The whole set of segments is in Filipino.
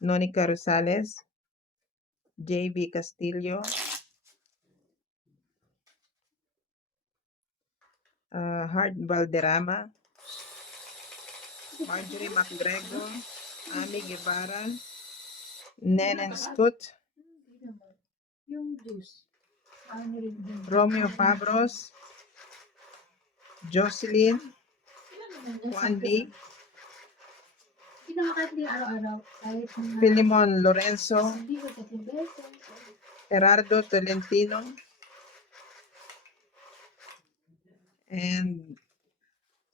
Nonica Rosales, JB Castillo, Hart Valderrama, Marjorie McGregor, Ami Guevara, Nenen Scott, Yung juice. Ano rin din. Romeo Fabros, Jocelyn, Juan Lee, Kinakakat din araw-araw. Kahit mga... Filimon Lorenzo, Hindi ko kasi beso. Gerardo Tolentino, and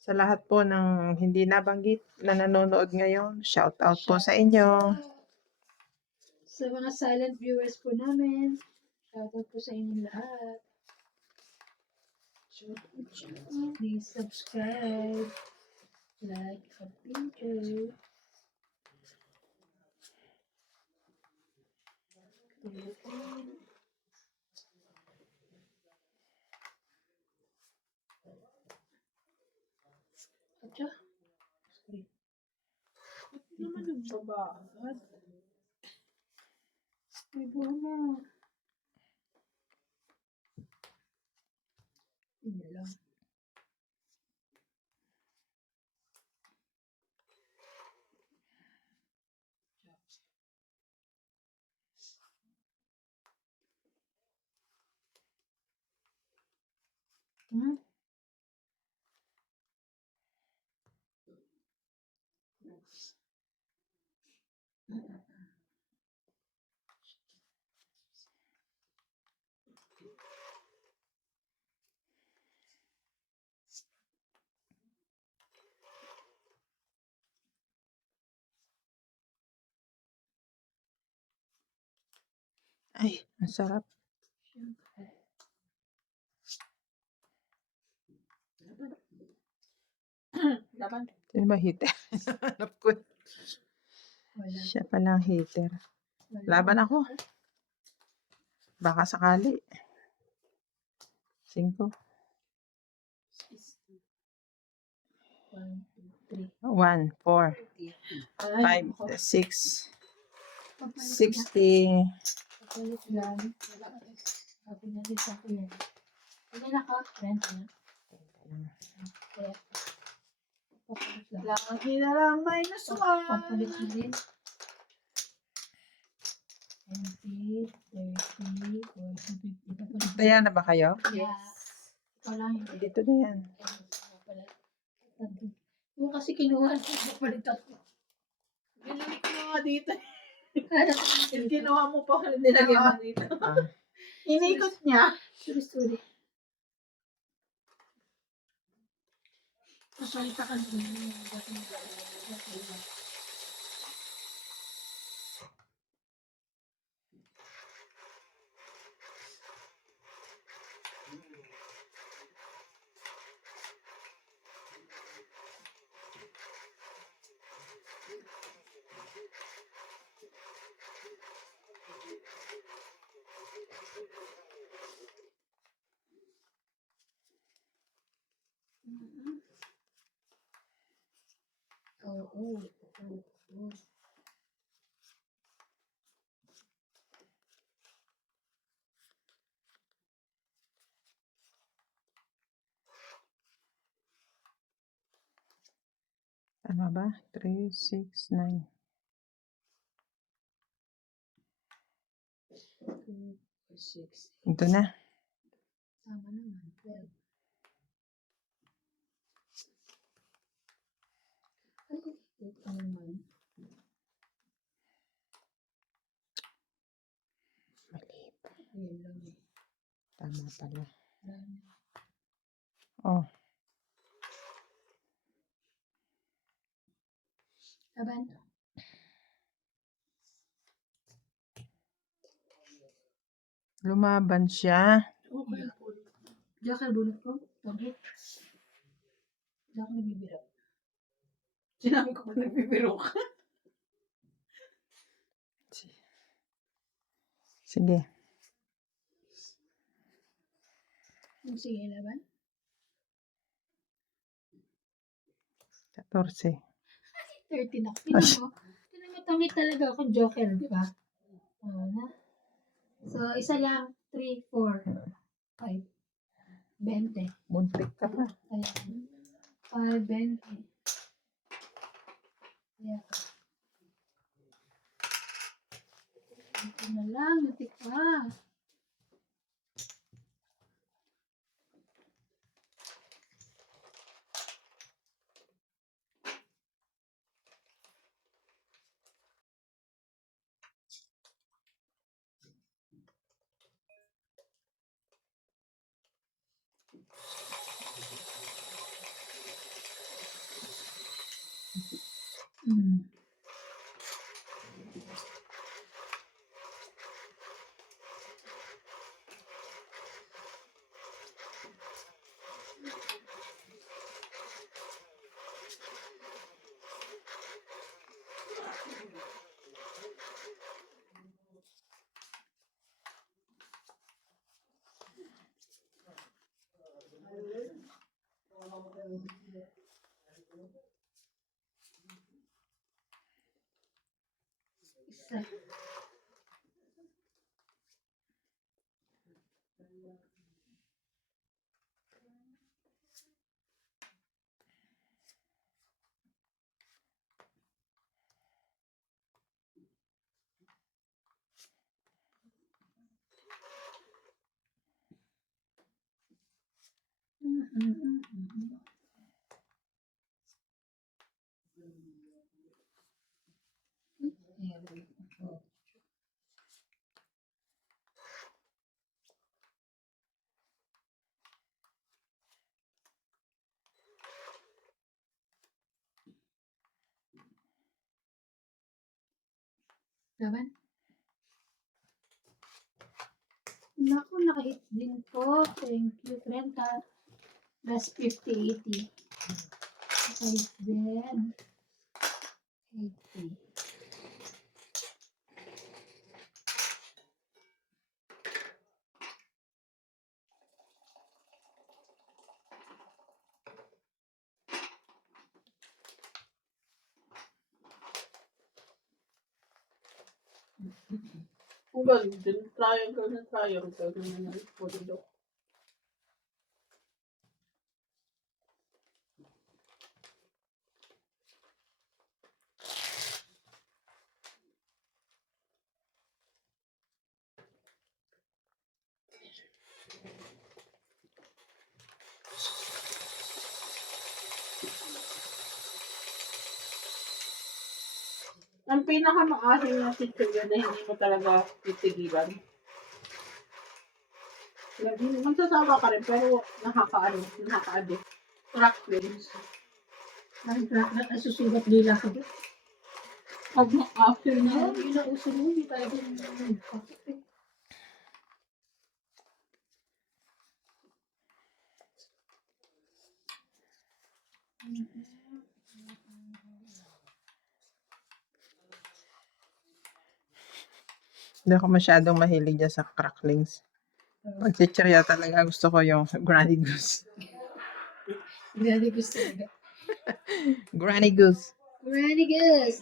sa lahat po ng hindi nabanggit na nanonood ngayon, shout out po sa inyo. Sa mga silent viewers po namin, shoutout po sa inyo lahat. Please subscribe, like our video. Atya? Sorry. Ba't naman nagbabagad? May buha na. Yun lang. Hmm? Ay, ang sarap. Siyempre. Laban. Sino ba hater? Hanap ko. Wala. Siya palang hater. Laban ako. Baka sakali. 5. 1, 4, 5, 6, 60. Papalit lang. Sabi na din sa akin yan. Ano na ka? Rent na. Kaya, papalit lang. Lagi na lang may nasukan. Papalit na din. 20, 30, 40, 50. Papalit na. Kaya na ba kayo? Yes. Ikaw lang yung Dito na yan. papalit. Yung kasi kinuha ko, papalit ako. Binalik mo nga dito. Yung kinuha mo pa ka nilagay mo dito. Ah, Inikot niya. Sorry. Papalit ako din. Oo. tama ba? 3, 6, 9. 2, 6. Ito na. Tama naman. 12. Ito naman. Mali pa. Ayan lang eh. Tama pala. Dami. Oh, Laban. lumaban siya. Okay. Diyan ka bunot ko? Togi? Diyan ka nabibiro. Sinabi ko pa nagbibiro ka. Sige. Sige, laban. 14. 13 ako. Tinan mo tamit talaga akong joker, di ba? Na. So, isa lang, 3, 4, 5, 20. Muntik ka pa. Ayan. 5, 20. Ayan. Ito na lang, natik pa. Mm. Isa. Laban. Naku, nakahit din po. Thank you, 30. Plus 50, 80. Nakahit din. 80. Ang galing din. Triangle na triangle na pulido. Ang pinakamaasim na sitwasyon na hindi mo talaga titigilan. Magsasawa ka rin, pero nakaka-addict. Crack films. Nasusugat nila ko. Pag na-after na, Yun ang uso mo, hindi tayo din nagpapit. Hindi ako masyadong mahilig dyan sa cracklings. Pag chichirya talaga gusto ko yung Granny Goose. Granny Goose talaga. Granny Goose. Granny Goose!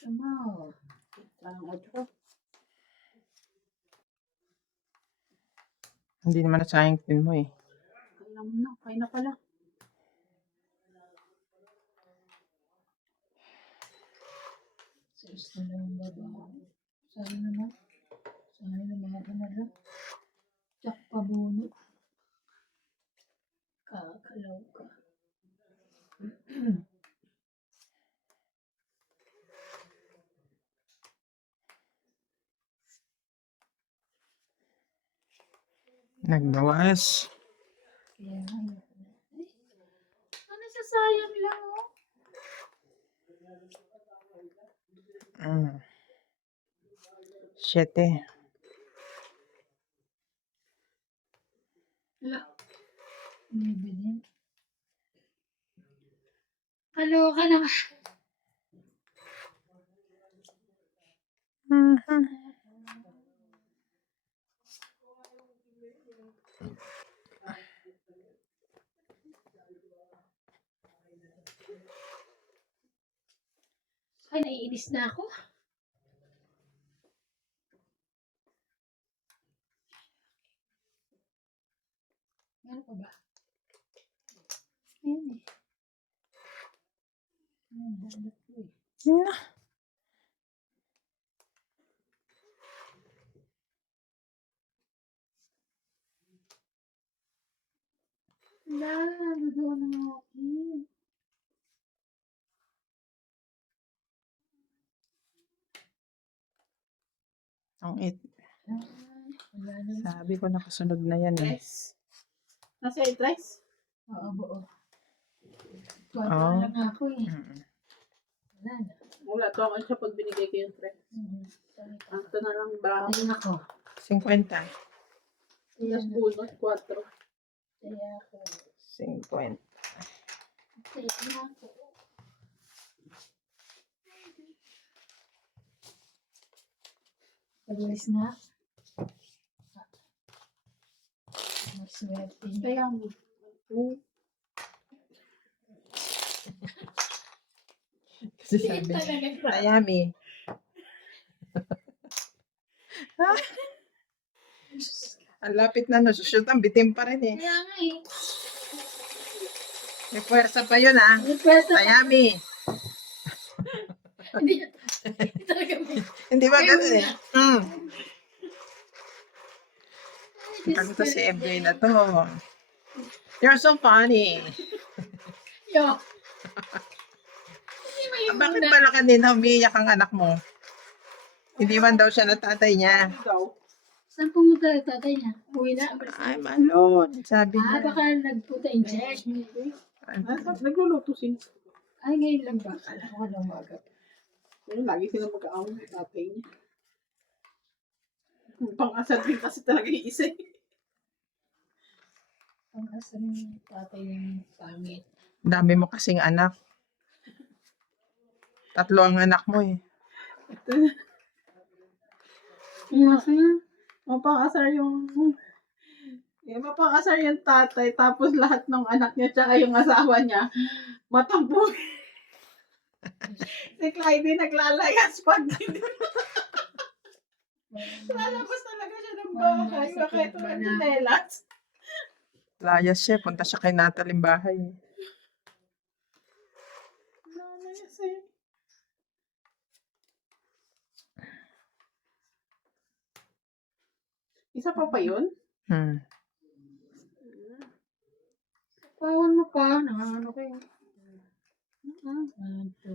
Sama. ang otro. Hindi naman nasayang tin mo eh. Alam mo na, kaya na pala. Sa isa lang baba. Sana naman. Sana naman ako na lang. Tsak pabuno. Kakalaw ka. Nagbawas. Kaya nga. Ano sasayang lang oh. Mm. 7. Wala. Maybe din. Kaloka na. Mhm. Ay, naiinis na ako. Ano pa ba? Ayan eh. Ayan, hanap ko eh. Na. Wala, nagawa na nga akin. Ang it. Ah, wala na. Sabi ko nakasunod na yan eh. Rice. Nasa 8 rice? Oo, buo. Tuwa Oh. lang ako eh. Mm. Wala na. Wala to ako siya pag binigay ko yung tray. Sorry. Ang ito na lang brown. Ayun ako. 50. Tapos bunot, 4. Kaya ako. 50. Kaya ako. Pag-alis nga. Maswerte niya. Kaya mo. Kasi sabi niya, Ayami. Ang lapit na no, shoot ang bitim pa rin eh. Kaya nga eh. May puwersa pa yun ah. May pwesta pa. Ayami. Hindi talaga may. Hindi ba ganun eh? Ano to si MJ na to? You're so funny. Yo. Hindi may Bakit pala kanina umiiyak ang anak mo? Hindi man daw siya na tatay niya. Ikaw. Saan pumunta yung tatay niya? Uwi na? I'm alone, sabi Ah, niya. baka nagpunta in church. Nagluluto sila. Ay, ngayon lang ba? Alam ko na umaga. Pero lagi sila mag-aaway ng tatay niya. Pang-asar din kasi talaga yung isa eh. Ang asan yung tatay yung pangit. Dami mo kasing anak. 3 ang anak mo eh. Mapang-asar yung... mapang-asar yung tatay, tapos lahat ng anak niya, tsaka yung asawa niya, matampo. Si Clyde naglalayas pag hindi. Lalabas talaga siya ng bahay, bakit walang chinelas. Layas siya, punta siya kay Natalie bahay. Lalayas eh. Isa pa yun? Pawan mo pa. Nangangano kayo. Ito.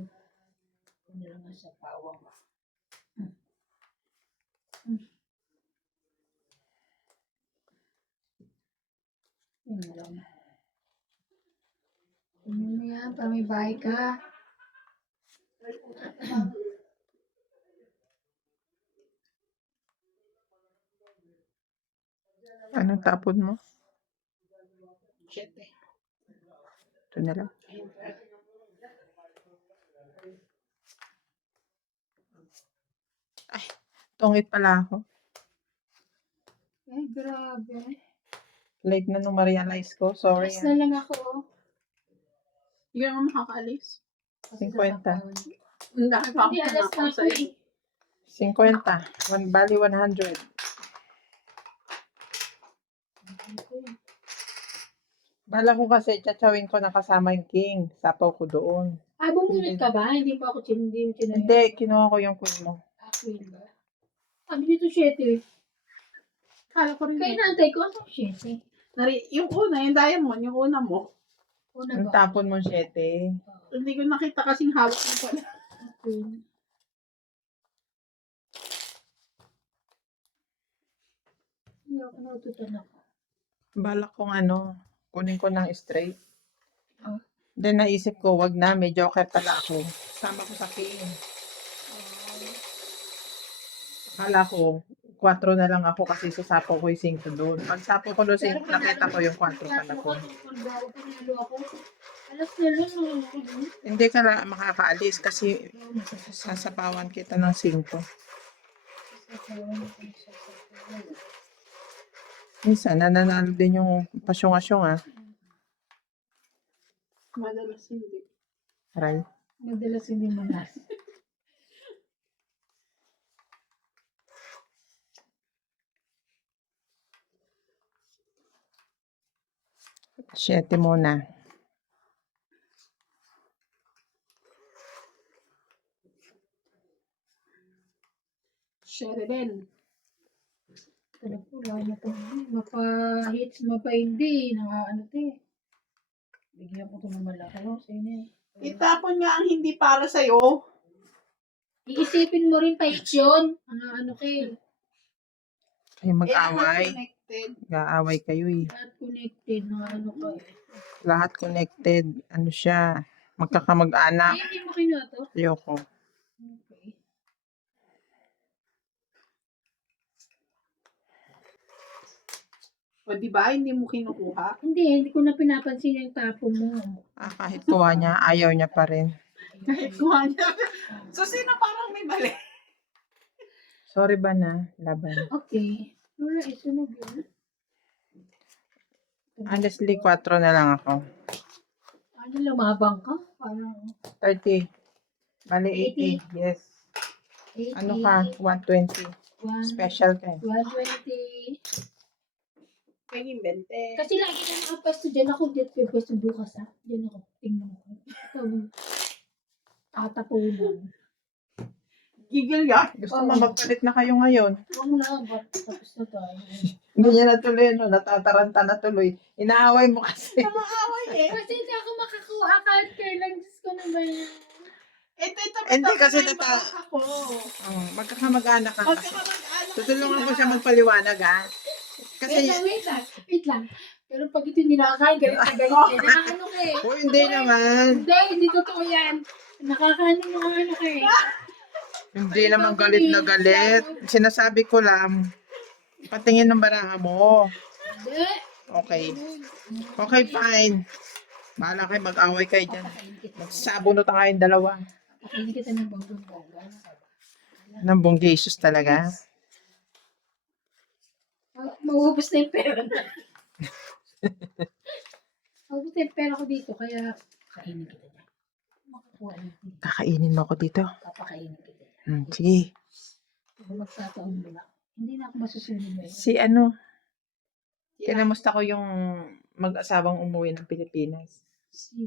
Hindi lang nga sa pawang. Yun na lang. Ano mo yan? Pamibay ka. Anong tapon mo? Siyete. Ito na lang. Ay, tungit pala ako. Ay, grabe. Late na nung ma-realize ko. Sorry. Alas na lang ako. Hindi ka naman makakaalis. 50. Ang dami pa ako Hindi, alas na pinakaw ako sa'yo. eh. 50. Bali 100. Bala ko kasi, tsatawin ko na kasama yung king. Sapaw ko doon. Ah, bumunod ka ba? Hindi pa ako hindi mo tinayin. Hindi, kinuha ko yung queen mo. Ako yun ba? Sabi dito 7. Kala ko rin. Kaya naantay ko, ano 7? Yung una, yung diamond, yung una mo. Una Ang ba? tapon mo 7. Hindi ko nakita kasing hawak mo pala. Ako yun. Hindi ako natutunan ako. Balak kong ano, kunin ko ng straight. Oh. Then naisip ko, wag na, may joker pala ako. Sama ko sa king. Kala ko, 4 na lang ako kasi sasapo ko yung 5 doon. Pag sapo ko doon, nakita ko yung 4 pala po. Panalo ako. Alas na lang, Hindi ka na makakaalis kasi sasapawan kita ng 5. Minsan, nananalo din yung pasyong-asyong Madalas hindi. Aray. Madalas hindi manas. Siyete muna. Share din. Talaga po, wala na ito. Mapa-hits, mapa-hindi. Ano ito eh. Bigyan ko ito ng malaki. Sa'yo na eh. Itapon nga ang hindi para sa'yo. Iisipin mo rin pa hits yun. Ano kayo. Kayo mag-away. Connected. Gaaway kayo eh. Lahat connected. Ano ka eh. Lahat connected. Ano siya? Magkakamag-anak. Ay, hindi mo kinuha to? Ayoko. Okay. O diba, hindi mo kinukuha? Hindi ko na pinapansin yung tapo mo. Kahit kuha niya, ayaw niya pa rin. Kahit kuha niya. So, sino parang may mali? Sorry ba na? Laban. Okay. Wala, isunog yun. Honestly, 4 na lang ako. Ano, lumabang ka? Parang 30. Bale, 80. Yes. 80. Ano ka? 120. Special ka eh. 120. Kaya invente. Kasi lagi na nakapwesto dyan ako. Dito yung pwesto bukas ha. Dyan ako. Tingnan ko. Ito. Tatapunan. Gigil yan. Gusto mo magpalit na kayo ngayon? Huwag na. Tapos na tayo. Hindi niya natuloy, no? Natataranta na tuloy. Inaaway mo kasi. Namaaway eh. Kasi hindi ako makakuha kahit kailan. Diyos ko na ba yan? Ito, Hindi, kasi ako. Magkakamag-anak ka kasi. Magkakamag-anak. Tutulungan ko siya magpaliwanag, Kasi, Wait lang. Pero pag ito hindi nakakain, galit na galit. Nakakaano ka eh. hindi naman. Hindi totoo yan. Nakakaano mga ano ka eh. Hindi naman galit na galit. Sinasabi ko lang, patingin ng baraha mo. Hindi. Okay. Okay, fine. Bahala kayo, mag-away kayo dyan. Pakain kita. Magsabunot ang kayong dalawa. Pakain kita ng bongbong-bonga. Ng bonggacious talaga. Mauubos na yung pera na. Mauubos na yung pera ko dito, kaya kainin kita dyan. Makakuha na kita. Kakainin mo ako dito. Papakainin kita dyan. Sige. Magsataon mo lang. Hindi na ako masusunod mo yun. Si kinamusta ko yung mag-asawang umuwi ng Pilipinas. Si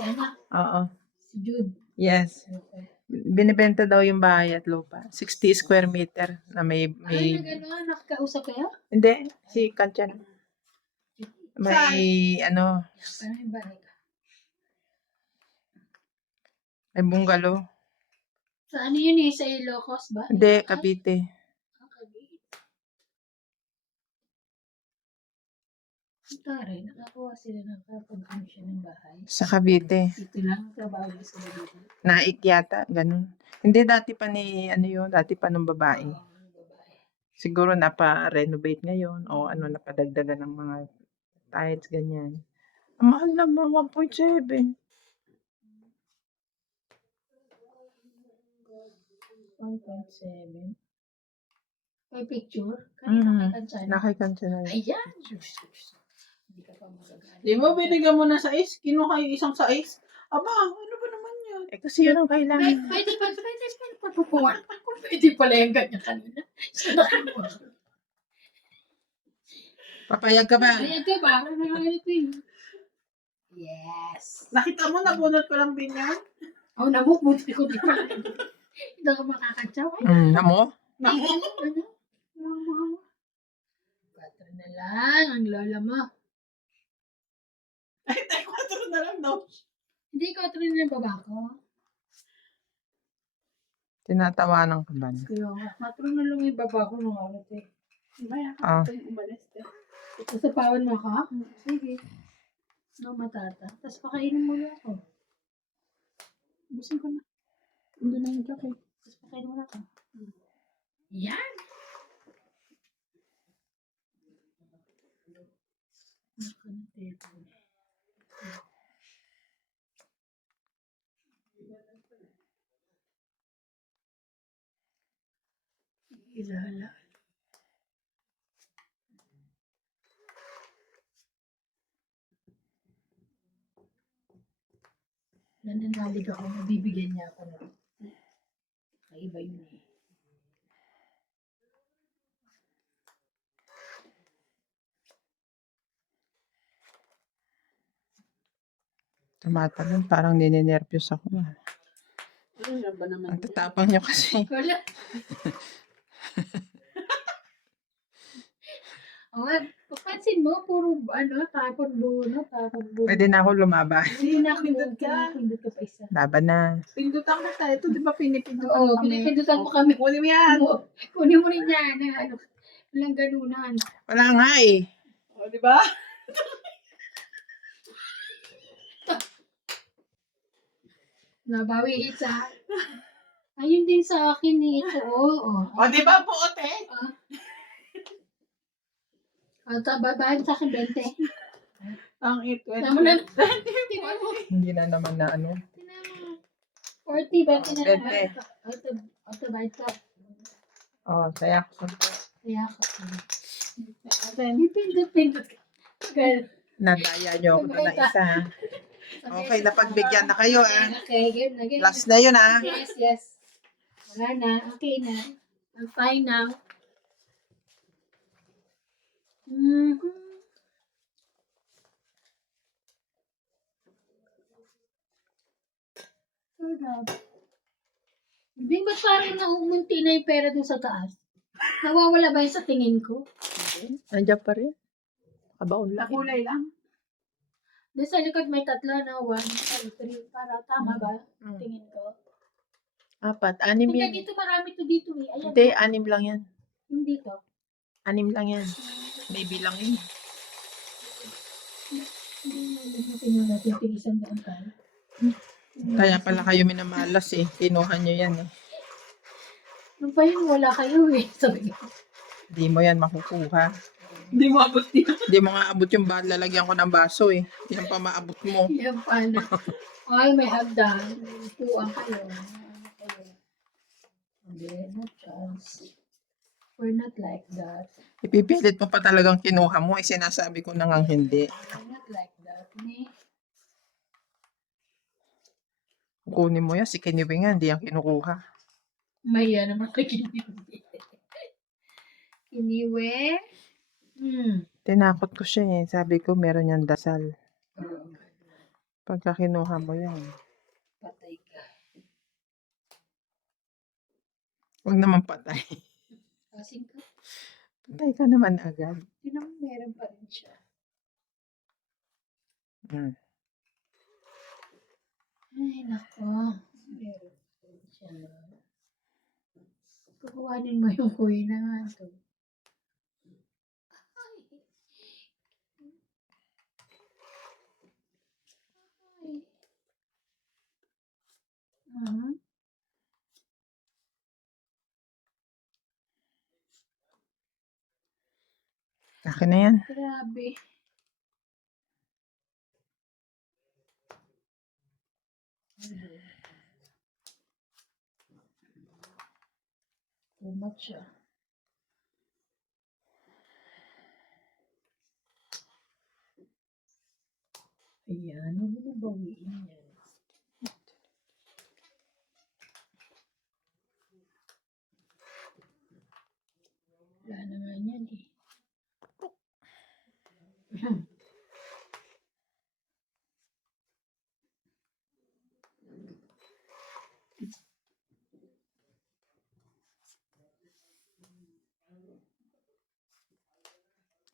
ano? Oo. Si Jude. Yes. Okay. Binibenta daw yung bahay at lupa. 60 square meter na may Ay, nag-ano, nakakausap kayo? hindi, si Kanchan. May, Parang yung bahay ka. may bungalow. Sa ano yun eh? Sa Ilocos ba? Hindi, Cavite. Tari, nakakuha sila ng kapag-ano siya ng bahay. Sa Cavite. Ito lang, trabaho nila sila dito. Naik yata, ganun. Hindi, dati pa dati pa nung babae. Siguro napa-renovate ngayon o napadagdagan ng mga tiles, ganyan. Ang mahal naman, 1.7. 1.7. May picture? Mhm. Kanina Nakikansya na yun. Ayan! Hindi ka pa magagalit. Di ba binigyan mo na sa is? Kinuha yung isang sa is? Aba, ano ba naman yan? Kasi yun ang kailangan. Pwede pa pupungan. Kung pwede pala yung ganyan kanina. Saan nakimuha? Papayag ka ba? Ayan ka ba? Nakakalit eh. Yes! Nakita mo, nabunot ko lang din yan? Oh, buti ko di pa. Hindi ako makakatsaw. Namo? Ano? Mama. 4 na lang ang lola mo. Ay, 4 na lang daw. Hindi 4 na lang baba ko. Tinatawanan ka ba? Kaya nga, 4 na lang yung baba ko nung alat eh. Maya, Ah. umalis din. Sasapawan mo ka? Sige. No, matata. Tapos pakainin mo na ako. Busin ko na. Hindi na yung jacket. Tapos pakainin mo na ako. Yan. Naku, na-telephone. Ilala. Nananalig ako, nabibigyan niya ako ng kaiba yun eh. Tumatalon, parang ninenervyos ako. Ano ba naman? Ang tatapang niyo kasi. Wala. Oh, papansin mo, puro tapon buno. Pwede na ako lumaban. Hindi na Pindot ka. Pindot ka pa isa. Laban na. Pindutan ka tayo. Ito, di ba pinipindutan Oo, kami? pinipindutan mo kami. Kunin mo yan. Kunin mo rin yan. Walang ganunan. Wala nga eh. O, di ba? Nabawi isa. Ayun din sa akin eh. Ito, oo. O, di ba puot eh? Babahin sa akin 20. Ang it. Tama na. Tingnan mo. Hindi na naman na ano. Tingnan mo. 40, 20 na 20. Ito, bayad ka. Oh, saya ko. Kaya ka. Hindi pindot ka. Girl. Nadaya niyo ako na isa. Ha? Okay, napagbigyan na kayo ah. Okay, game na game. Last na yun ah. Yes. Wala na. Okay na. I'm fine now. Sarap. Hindi ba parang naumunti na yung pera dun sa taas? Nawawala ba yun sa tingin ko? Nandiyan pa rin. Kabaon lang. Nakulay lang. Doon sa likod may tatlo na 1, 2, 3. Para tama ba? Mm. Tingin ko. 4, 6 Hindi, yan. dito marami to dito eh. Ayan. Hindi, 6 lang yan. Yung dito. 6 lang yan. Maybe lang yun. Hindi tingnan natin yung isang daan tayo. Kaya pala kayo minamalas eh. Kinuha nyo yan eh. Nung pa yun, wala kayo eh. Sabi ko. Hindi mo yan makukuha. Hindi mo abot din. Hindi mo nga abot yung lalagyan ko ng baso eh. Yan pa maabot mo. Yan pala. Ay, may hagdan. Tuwang kayo. Hindi, no chance. We're not like that. Ipipilit mo pa talagang kinuha mo. Eh, sinasabi ko na nga hindi. We're not like that. Ne? Kunin mo yan. Si Kiniwi nga, hindi yan kinukuha. Maya naman kay Kiniwe. Kiniwe? Tinakot ko siya eh. Sabi ko, meron yan dasal. Pagka kinuha mo yan. Patay ka. Huwag naman patay. Kasing ka. Patay ka naman agad. Tinang meron pa rin siya. Mm. Ay, nako. Meron pa rin siya. Kukuhanin mo yung kuya na nga ito. Ay. Akin na yan. Grabe. Too much ah. Ayan, huwag mo na bawiin yan. Wala na nga yan eh.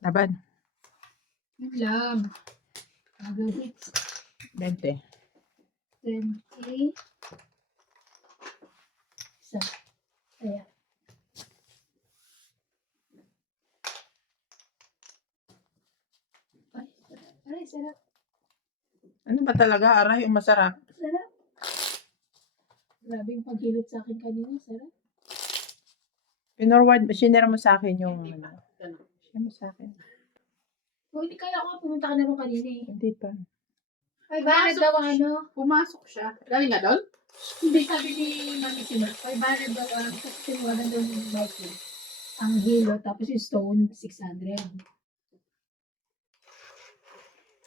Laban. Yun lang. Agad 20. 20. Isa. Kaya. Ay, sarap. Ano ba talaga, aray, yung masarap? Sarap. Grabe yung paghilot sa akin kanina. Sarap. Shinare mo sa akin yung ano. Share mo sa akin. Kung hindi kaya ako, pumunta ka na rin kanina eh. Hindi pa. Ay, bakit daw ano? Pumasok siya. Galing nga doon? Hindi sabi ni Mami Simon, 500 daw kasi sinuwanan daw ng bike eh. Ang hilo, tapos yung stone, 600.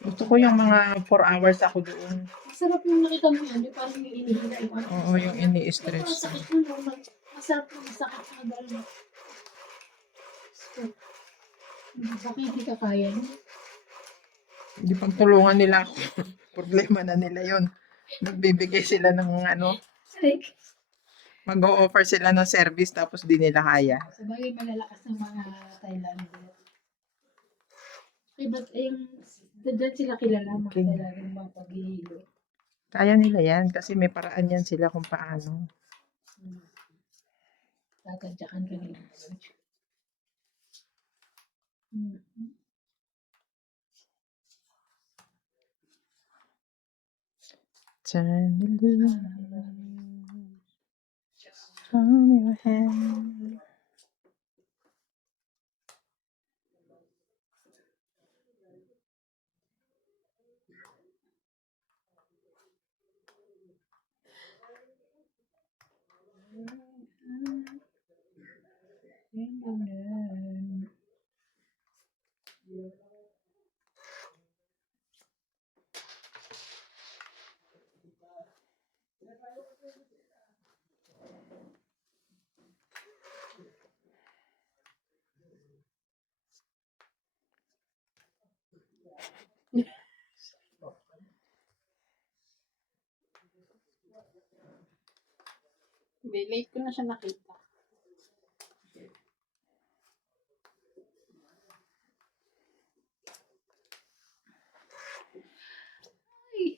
Gusto ko yung mga 4 hours ako doon. Masarap yung nakita mo yan, yung parang yung inihila yung ano. Oo, yung Ito, ini-stretch. masakit mo, normal. Masarap yung masakit sa kadal mo. So, bakit hindi ka kaya yun? Hindi pagtulungan nila ako. Problema na nila yon. Magbibigay sila ng ano, Like, mag-o-offer sila ng service tapos di nila kaya. sa bagay malalakas ng mga Thailand. Iba, yung, dyan sila kilala, mga Okay. Thailand, yung mga paghihilo. Kaya nila yan kasi may paraan yan sila kung paano. Tatadyakan ka nila. Mhm. Turn the loose from your hand. Hindi, late ko na siya nakita. Ay.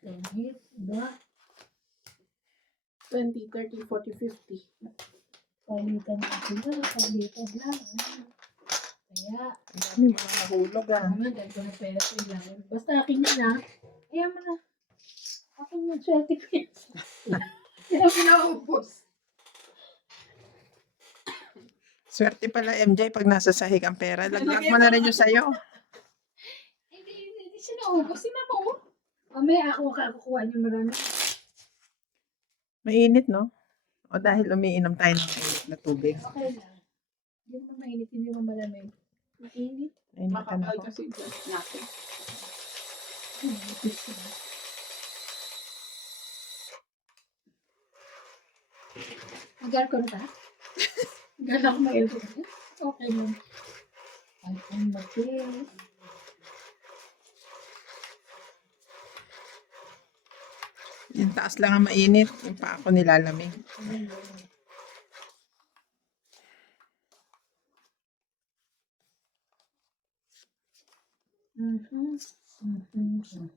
Dahil, ba? 20, 30, 40, 50. Palitan na sila, palitan lang. Kaya, Ang dami mga nahulog ah. naman, dahil ko na pera sa ilalim. Basta akin yan ha. Kaya mo na. Akin yung swerte ko yan. Kaya pinaubos. Swerte pala MJ pag nasa sahig ang pera. Laglag mo na rin yung sayo. Hindi siya naubos. Sina mo. Mamaya ako kakukuha niyo marami. Mainit no? O dahil umiinom tayo ng mainit na tubig. Okay lang. Hindi mo mainit, hindi mo malamig. Mainit. Nainitan Makapal ako. kasi dress natin. Mag-aircon ka? Gala ko mag-aircon ka? Okay lang. Ang matis. Yung taas lang ang mainit. Yung pa ako nilalamig. Mhm. Mhm. Mhm.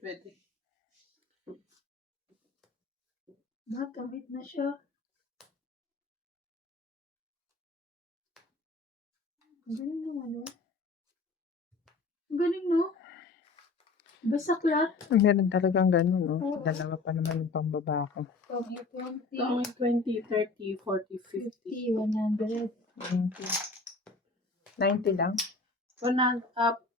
Pwede. Magamit na siya. Ang galing no, ano? Ang galing no? Basaklat. Meron talagang ganun no? Dalawa pa naman yung pambaba ko. 20, Ito 20, 30, 40, 50. 100. 90. 90 lang?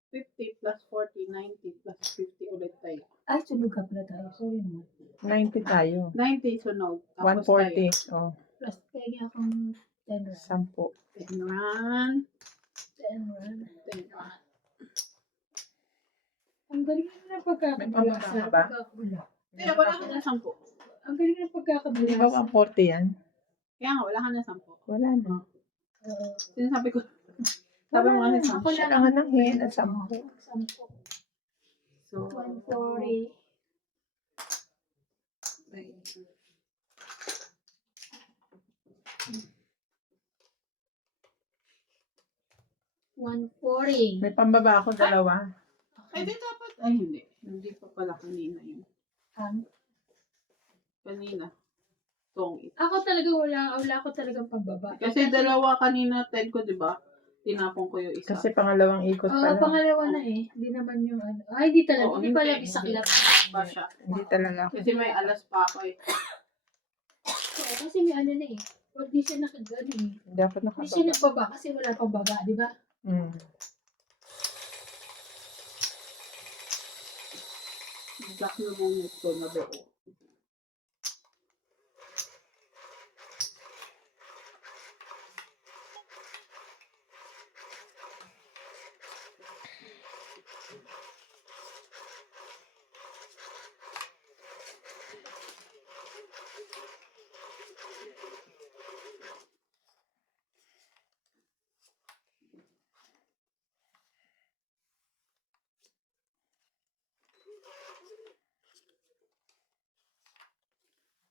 50 plus 40, 90 plus 50 ulit tayo. Ay, sunog ka pala tayo. Sorry naman. 90 tayo. 90 sunog. Tapos 140. Oh, Plus, kaya akong 10 rand. 10. 10 rand. 10 rand. 10 rand. Ang galing na May pagkakabala pamababa sa ba? pagkakabala. Kaya wala ka na 10. Ang galing na Hindi pagkakabala ba sa 140 yan? Kaya nga, wala ka na 10. Wala na. Sinasabi ko, sabi mo kasi Ako 10. na lang. Kailangan ng hingin at 10. 10. So, 140. May pambaba ako dalawa. ay, di dapat, ay hindi. Hindi pa pala kanina yun. Kanina. Tong Ako talaga wala ako talagang pababa. Kasi dalawa kanina, Ted ko, di ba? Tinapon ko yung isa. Kasi pangalawang ikot Oo, pa lang. pangalawa na eh. Hindi naman yung ano. Ay, hindi talaga. Oo, Hindi pala hindi. bisaklap. Pa siya. Hindi talaga ako. Kasi may alas pa ako eh. Oo, kasi may ano na eh. O di siya nakagano eh. Hindi ako Hindi siya nakababa. nagbaba kasi wala pang baba, di ba? Hmm. Black na mong ito na buo.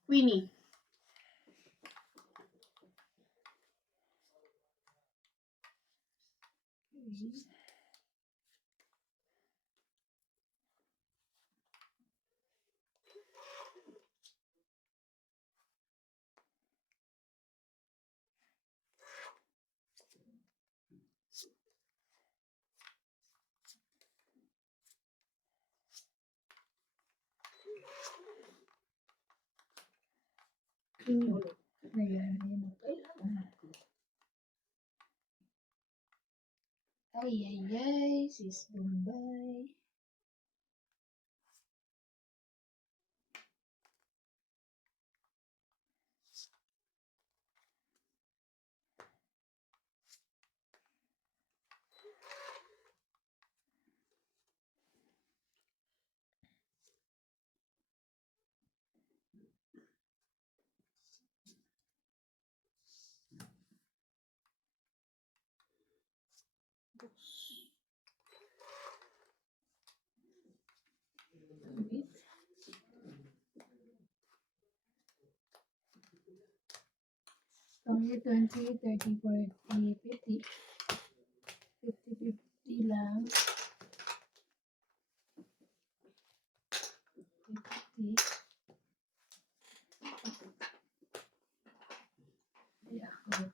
Winnie. Ayan, ayan. Ay, ay, ay. Sis Bombay. Pang 20, 30, 40, 50. 50, 50 lang. 50. Ay, ako.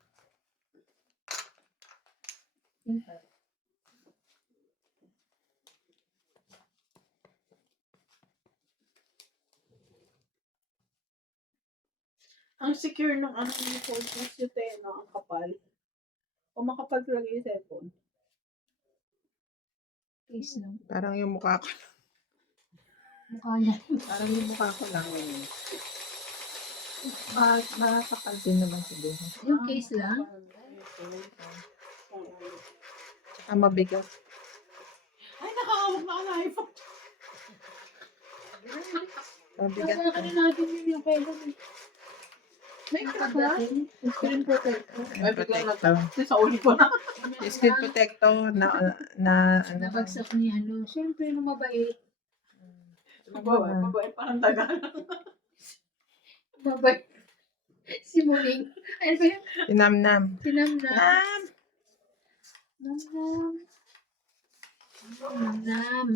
Ang secure nung ano yung phone mas yung no, ang kapal. O makapal talaga yung cellphone. Case lang. Parang yung mukha ko. Mukha niya. Parang yung mukha ko lang. Makakapal din naman siguro. Yung case lang. Ang mabigat. Ay, nakahawak na ako ng iPhone. Mabigat Kaya ka. ka natin yun yung pwede. May crack na. Nakadating. Screen protector. Ay, biglang Protector. Kasi sa uli ko na. Screen protector na ano. Nabagsak ni ano. Siyempre, nung mabait. Babae, parang daga. Mabait. Si Muling. Ano ba yun? Tinamnam. Sinamnam. Nam! Namnam. Namnam.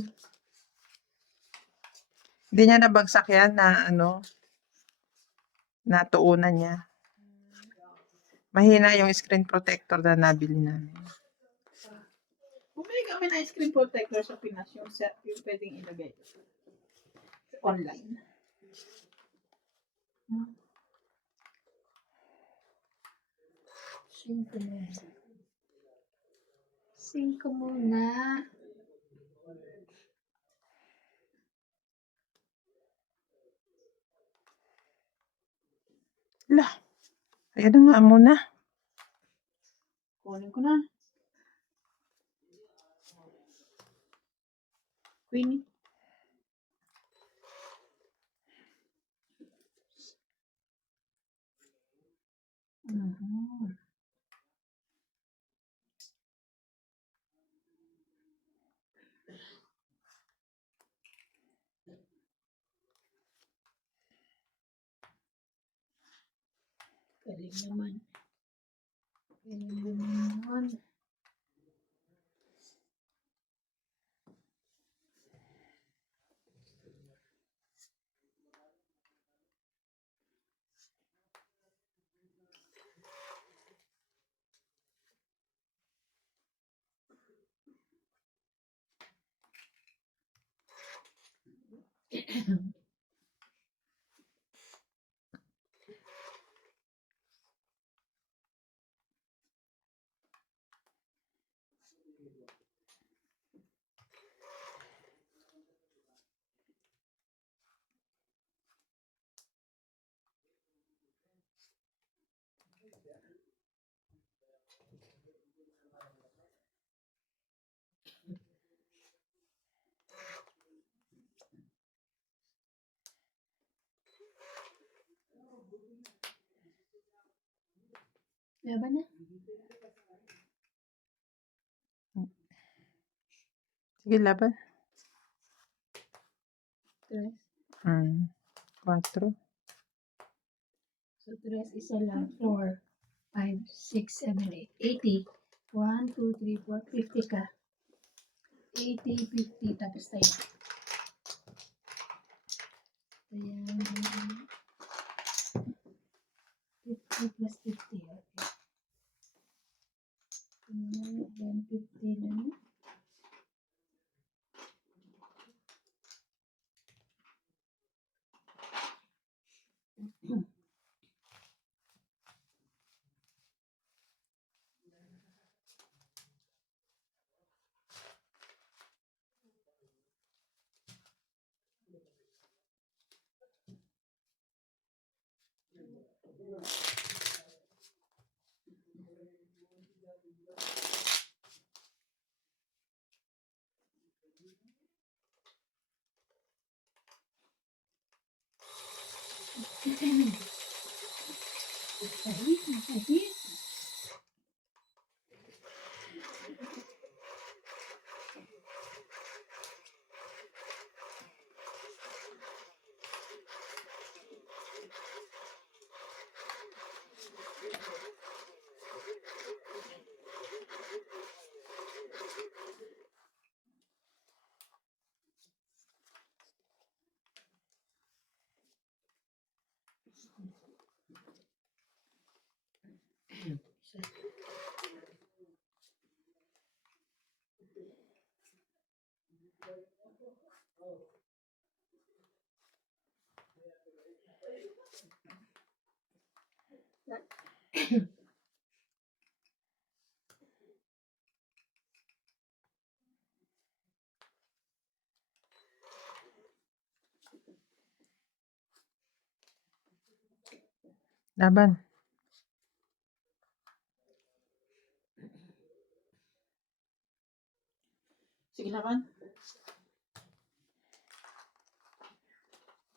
Hindi niya nabagsak yan na ano. Natuunan niya. Mahina yung screen protector na nabili namin. Bumili kami ng screen protector sa Pinas. Yung pwedeng ilagay. Online. Cinco muna. Cinco muna. Lah. Ayan na nga muna. Kunin ko na. Queenie. Mhm. Galing naman. Galing naman. Laban na. Sige, laban. 3. 4. So, 3 isa lang. 4, 5, 6, 7, 8. 80. 1, 2, 3, 4, 50 ka. 80, 50, tapos tayo. Ayan. 50 plus 50. Okay. Ayan, 50 na. Sahit na sahit. Laban. Sige naman.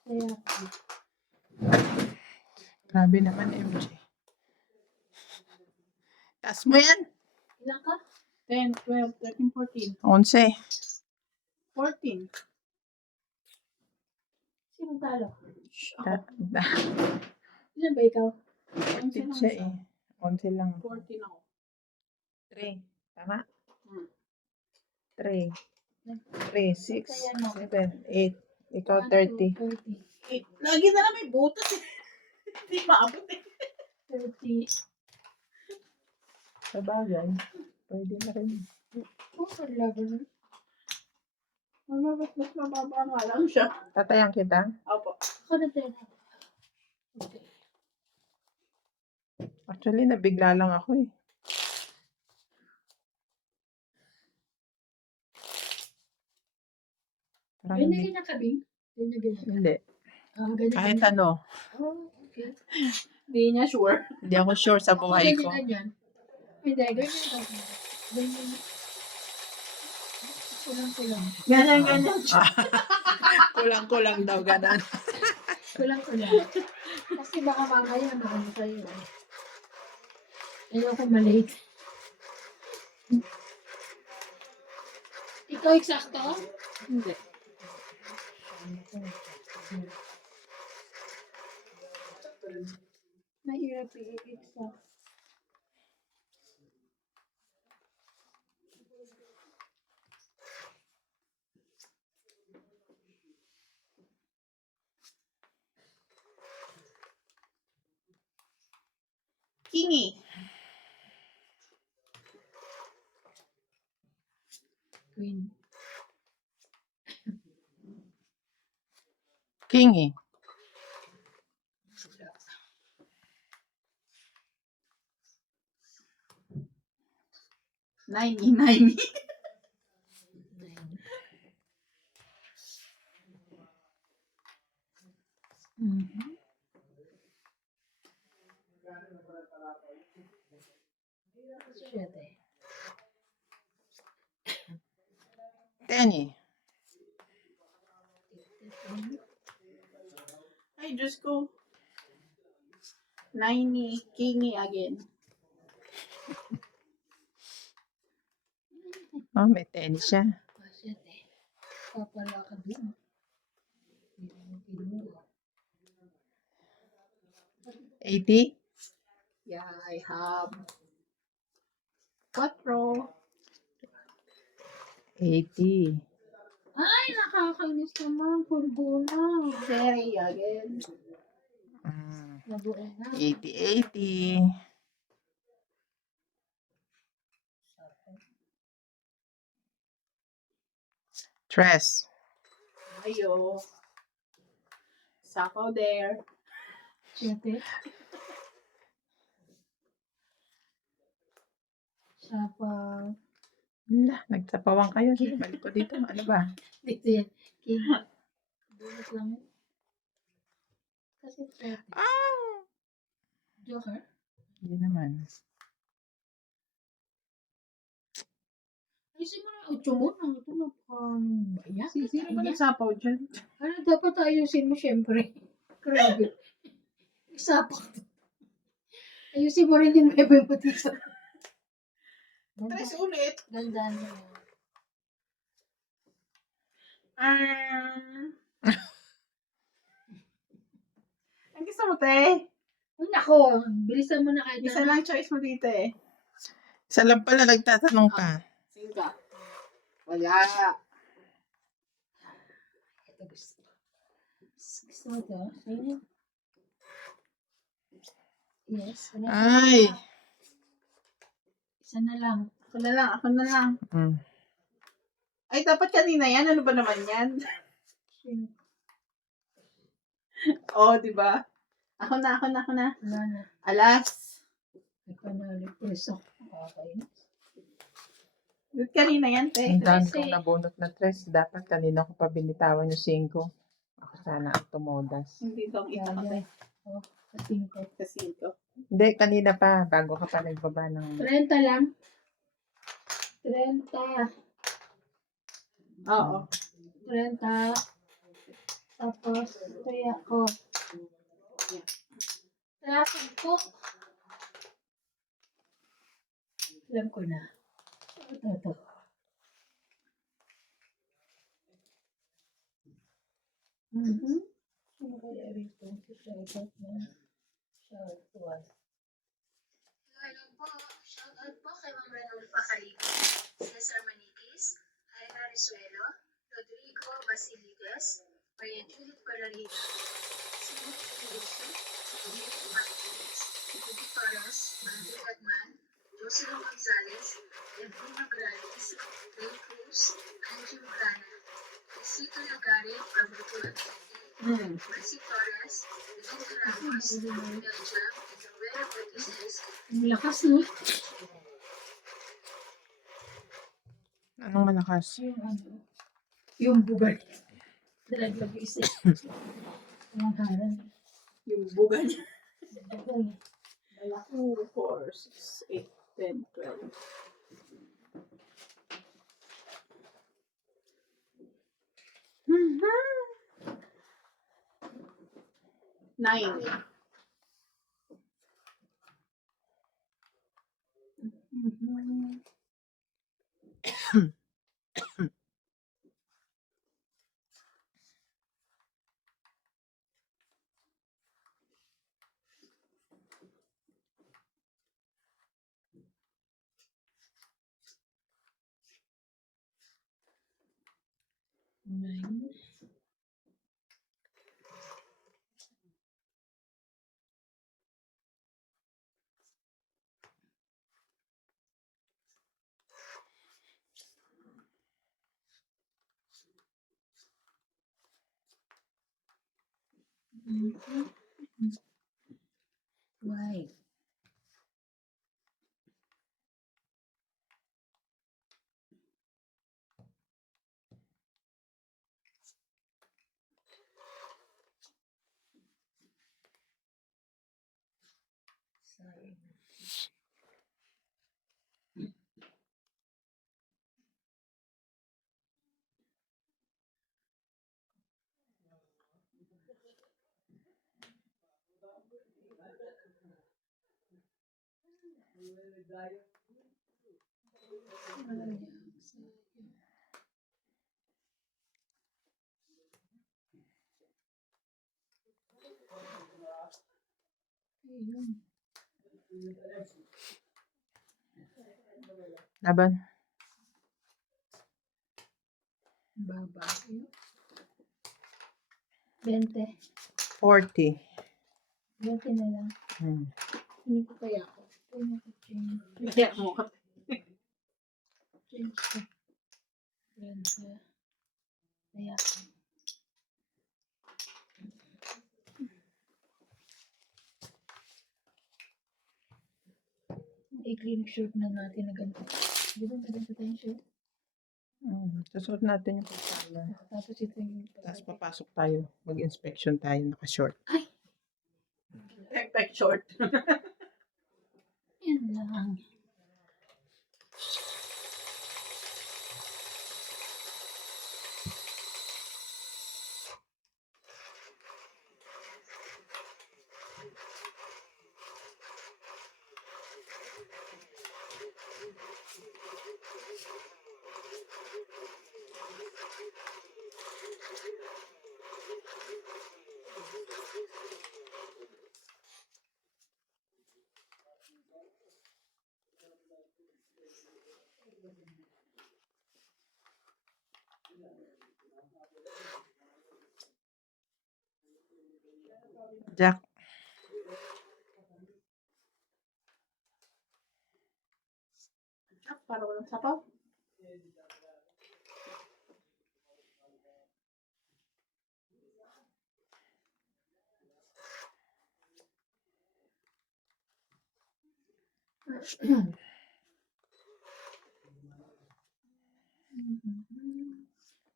Kaya, Grabe naman, MJ. Taas mo yan. ilan ka? 10, 12, 13, 14. 11. 14. Sino talo? Shh, Ta- ako. ta- Ilan ba ikaw? 11 lang siya siya. eh. 11 lang. 14 ako. 3. Tama? Hmm. 3. 3, 6, Kaya mo. 7, 8. Ikaw 1, 30. 2, 30. Lagi na lang may butas eh. Hindi maabot eh. 30. Sa bagay, pwede na rin. Oh, laban na. Mas mababa nga lang siya. Tatayan kita. Opo. Ako na 10. Okay. Actually, nabigla lang ako eh. Parang Ganyan hindi. ganyan ka, Bing? Ganyan ganyan. Hindi. Ganyan Kahit ganyan. ano. Oh, okay. Hindi niya sure. Hindi ako sure sa buhay ko. Ganyan ganyan. Hindi, ganyan ganyan. Ganyan. Kulang-kulang. Ganyan siya. Kulang-kulang daw, ganun. Kulang-kulang. Kasi baka mamaya maano kayo. Ayoko malate. Ikaw eksakto? Hindi. Mahirap i-eksakto. Kingi. Queen. Kingi. Nine. Nine. Mhm. Siyete. Tenny. Ay, Diyos ko. Nine. Kingi again. Oh, may tenny siya. Siyete. Papala ka dun. Pinuha. 80. Yeah, I have 4. 80. Ay, nakakainis naman. Pulbo na. Seri again. Nabuo na. 80. Tres. Ayo. Sapaw there. Siyete. Sapa. Nagsapawan kayo. Balik ko dito. Ano ba? Dito yan. King. Bunot lang yun. Kasi siyete. Ah! Joker. Hindi naman. Ayusin mo na yung 8 mo. Nang ito na bayan. Sino ba nagsapaw dyan? Ano dapat ayusin mo syempre. Grabe. Isapak. Ayusin mo rin yung bebe mo dito. Tres ulit. Gandaan mo. Ang gusto mo, te? Ay, nako. Bilisan mo na kahit Isa lang choice mo dito eh. Isa lang pala nagtatanong pa. Singka. Wala. Ito gusto. Gusto mo ito? Sa'yo? Yes. Wala. Ay! Isa na lang. Ako na lang, ako na lang. Mm. Ay, dapat kanina yan. Ano ba naman yan? Oh, di ba? Ako na. Wala na. Alas. Nagpanalo. Preso. Okay. Dapat kanina yan, te. Ang dami Kasi- kong nabunot na tres. Dapat kanina ko pa binitawan yung 5. Ako sana ang tumodas. Hindi daw ito ka, te. Oh, kasing ko. Sa 5. Hindi, kanina pa. Bago ka pa nagbaba ng... 30 lang. 30. Oo. 30. Tapos, kaya ko. Traffic po. Alam ko na. Ito. Sino kaya rito? Shoutout na. Shoutout. Hello po. Shoutout po kay Ma'am Ranulfa Calico, Cesar Maniquis, Jaina Risuelo, Rodrigo Basilides, Maria Judith Paralina, Simon Felicio, Judith Martinez, Judy Torres, Andrew Gadman, Jocelyn Gonzalez, Edwin Nograles, Ray Cruz, Angie Murana, Isito Lagare from Butula, Mercy Torres, Edith Ramos, Miguel Jam, and Rivera Batistes. Ang lakas, no? Anong malakas? Yung ano, yung bugal. Dalaglag isa. Ang haran. Yung buga niya. Bugal. 2, 4, 6, 8, 10, 12. Nine. Mhm. Nine. Mhm. Why? Sorry. Sayang, sayang. Ayun. Laban. Baba. 20. 40. 20 na lang. Hmm. Ano ko kaya ako? Pwede ko change. Kaya mo ka. Change ko. 20. Kaya ko. I-clean shirt na natin na ganito. Di ba maganda tayong shirt? Susuot natin yung pagkala. Tapos ito yung Tapos papasok tayo. Mag-inspection tayo. Naka-short. Backpack short. Yan lang. Jack. Para walang sapaw.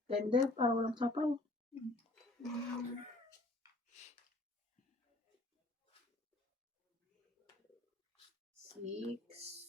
Tende, para walang sapaw. Six.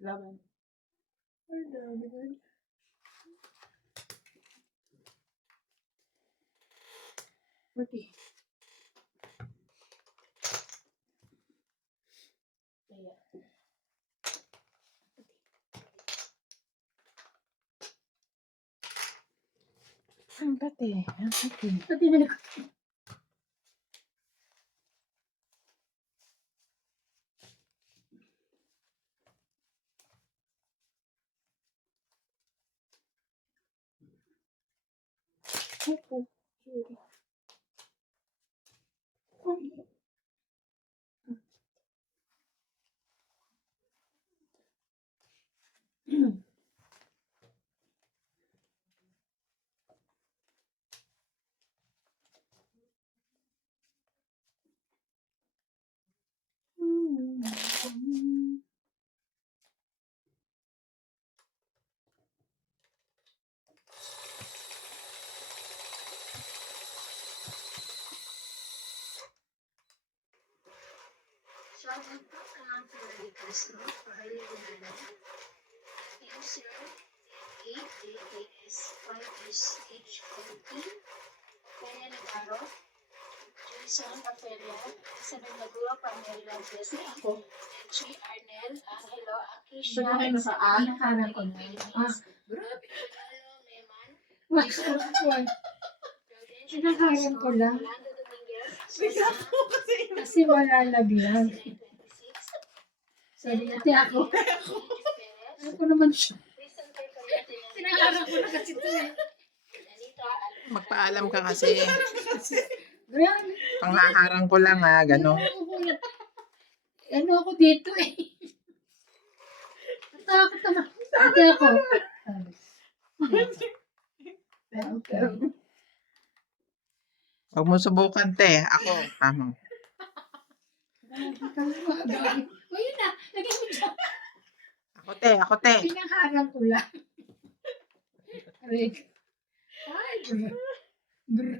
11. Ay, dami na. Okay. Kaya. Ang pati. Ang pati. Pati na lang. Opo. Sorry. Ay. Shoutout po sa mga pinag-request mo for highly demanded. User 8AAS5SH40, Kaya Navarro, Jason Aferia, Isabel Maduro, Pamela Jesse, Ako. G. Arnel, Angelo, Ba't na Akisha, kayo naka-A? Pinakaharap ko na. Grabe. Panalo, Meman, Pinakaharap ko lang. Rolando Dominguez, Bigla po kasi. Kasi malalaglag. 26, Sabi ate ako. Perez, Ako naman siya. Rizal Paypayete, Pinaharap ko na kasi ito eh. Anita, Magpaalam ka kasi. Grabe. Panghaharang ko lang ha, gano'n. Ano ako dito eh. Natakot naman. Ate ako. Okay. Huwag mo subukan, te. Ako. Tama. Ayun na. Lagay mo dyan. Ako, te. Ako, te. Pinaharap ko lang. Rick. Ay, brr. Brr.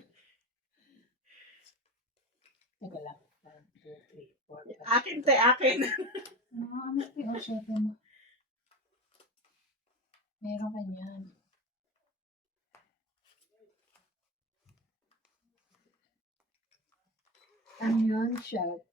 Teka lang. 1, 2, 3, 4, 5. Akin, te, akin. Ano tayo? Syempre mo. Meron ka niyan. Ano yun? Shout.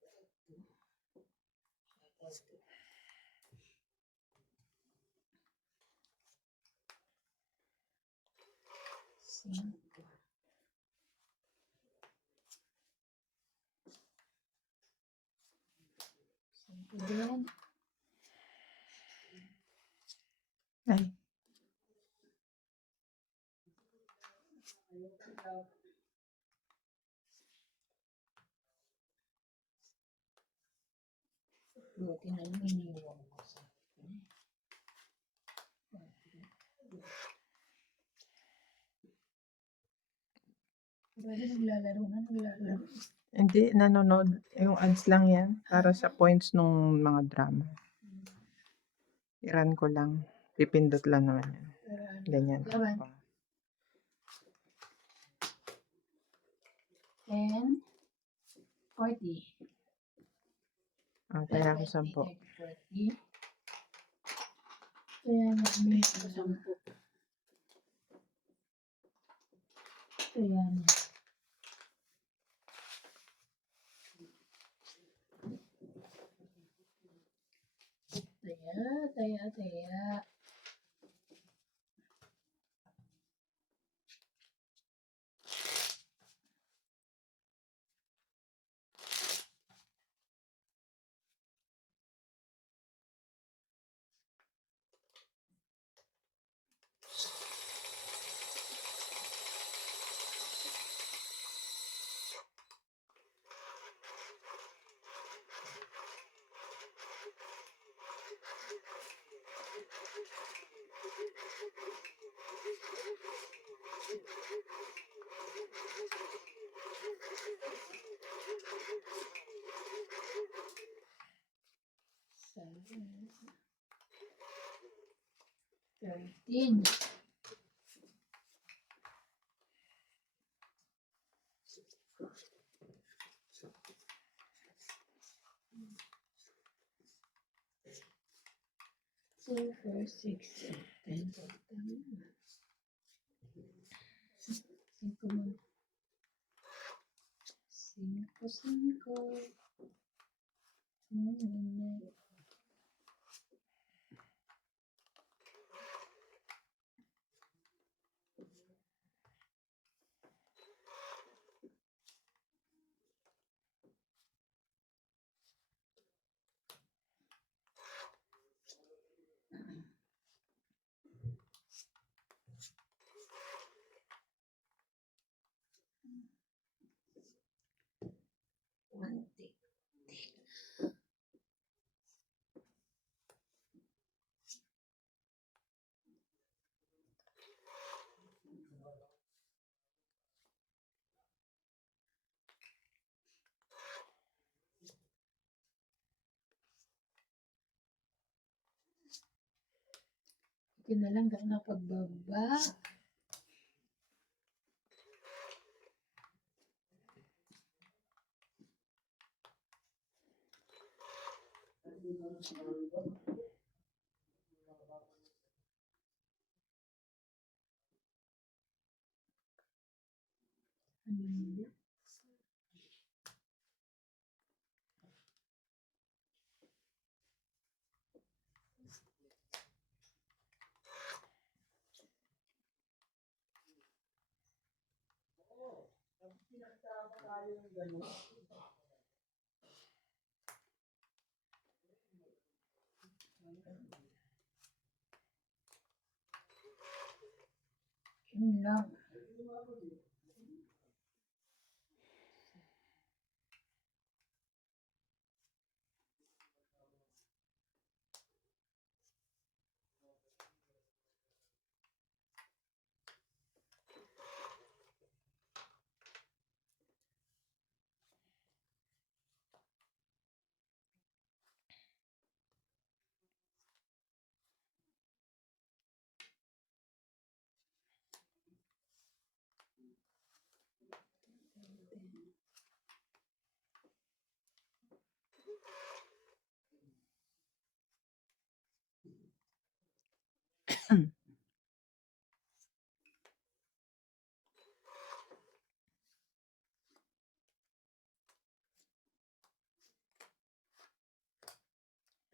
Then, Ay. buti na lang iniwan ko sa akin. Pwede naglalaro na, naglalaro. Hindi, nanonood. Yung ads lang yan. Para sa points nung mga drama. I-run ko lang. Pipindot lang naman yan. Ganyan. Laban. 10, 40. Kaya ako 10. 40. Kaya nag-may ko 10. Kaya na. Taya. Seven. 13. 2, 4, 6, 7, 5 mo. 5. One day. Ito na lang na pagbaba. Yun lang.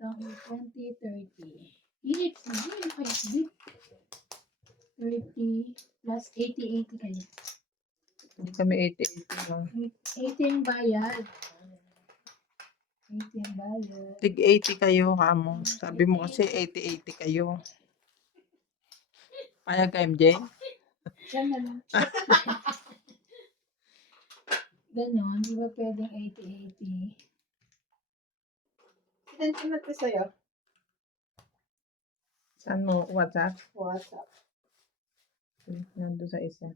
Dahil 20, 30. Init na yun. Kaya big. 30 plus 80, 80 kayo. Hindi kami 80-80 lang. 80 ang bayad. 80 ang bayad. Tig 80 kayo, kamo. Sabi mo kasi 80-80 kayo. Payag ka, MJ? Siya na lang. Ganon, di ba pwedeng 80-80? Send ko na ito sa'yo. Saan mo? WhatsApp? WhatsApp. Nandun sa isa.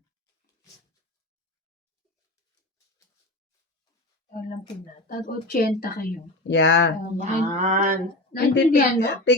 Alam ko na. Tag 80 kayo. Yeah. Yan. Naintindihan mo? Tig